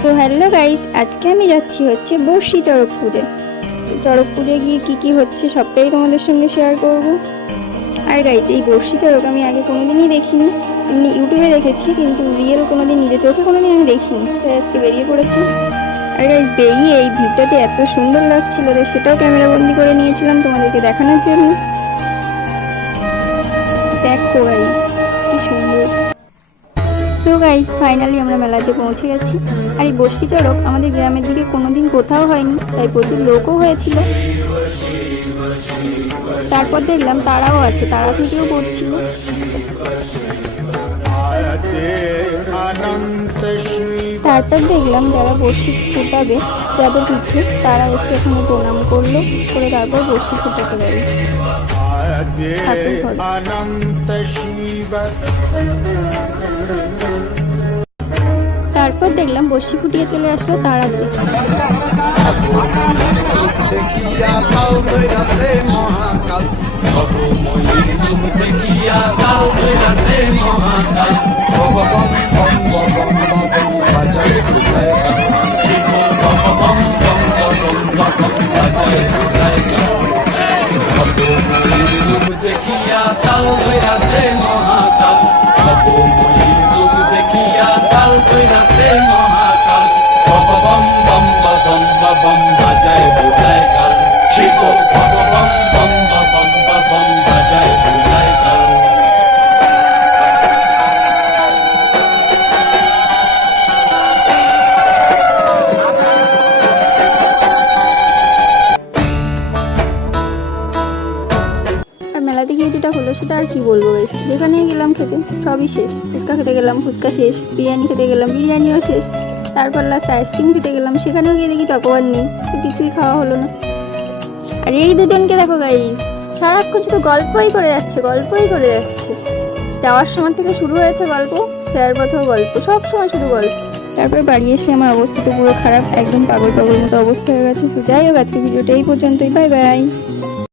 So hello guys, আজকে আমি যাচ্ছি হচ্ছে বর্ষি চড়ক পুজো। চড়ক পুজোয় গিয়ে কী হচ্ছে সবটাই তোমাদের সঙ্গে শেয়ার করব। আর গাইস, এই বর্ষি চড়ক আমি আগে কোনোদিনই দেখিনি, এমনি ইউটিউবে দেখেছি, কিন্তু রিয়েল কোনোদিন নিজের চোখে কোনোদিন আমি দেখিনি, তাই আজকে বেরিয়ে পড়েছি। আর গাইস, বেরিয়ে এই ভিউটা যে এত সুন্দর লাগছিল সেটাও ক্যামেরাবন্দি করে নিয়েছিলাম তোমাদেরকে দেখানোর জন্য। দেখো গাইস, কি সুন্দর। সো গাইস, ফাইনালি আমরা মেলাতে পৌঁছে গেছি। আর এই বর্ষি চড়ক আমাদের গ্রামের দিকে কোনোদিন কোথাও হয়নি, তাই প্রচুর লোকও হয়েছিল। তারপর দেখলাম তারাও আছে, তারা থেকেও পড়ছিল। তারপর দেখলাম যারা বর্ষি ফুটাবে, যাদের পিঠে, তারা এসে এখানে প্রণাম করলো, করে তারপর বর্ষি ফুটাতে পারে। তারপর দেখলাম বর্ষি ফুটিয়ে চলে আসলো তারা দেখে। মেলাতে গিয়ে যেটা হলো সেটা আর কি বলবো গাইস, যেখানে গেলাম খেতে সবই শেষ। ফুচকা খেতে গেলাম, ফুচকা শেষ। বিরিয়ানি খেতে গেলাম, বিরিয়ানিও শেষ। তারপর লাস্ট আইসক্রিম খেতে গেলাম, সেখানেও গিয়ে দেখি চকোবার নেই, তো কিছুই খাওয়া হলো না। আর এই দুজনকে দেখো গাইস, সারাক্ষণ শুধু গল্পই করে যাচ্ছে। যাওয়ার সময় থেকে শুরু হয়েছে গল্প, ফেরার পথেও গল্প, সব সময় শুধু গল্প। তারপর বাড়ি এসে আমার অবস্থা তো পুরো খারাপ, একদম পাগল মতো অবস্থা হয়ে গেছে। তো যাই হোক, আজকে ভিডিওটা এই পর্যন্তই। Bye bye.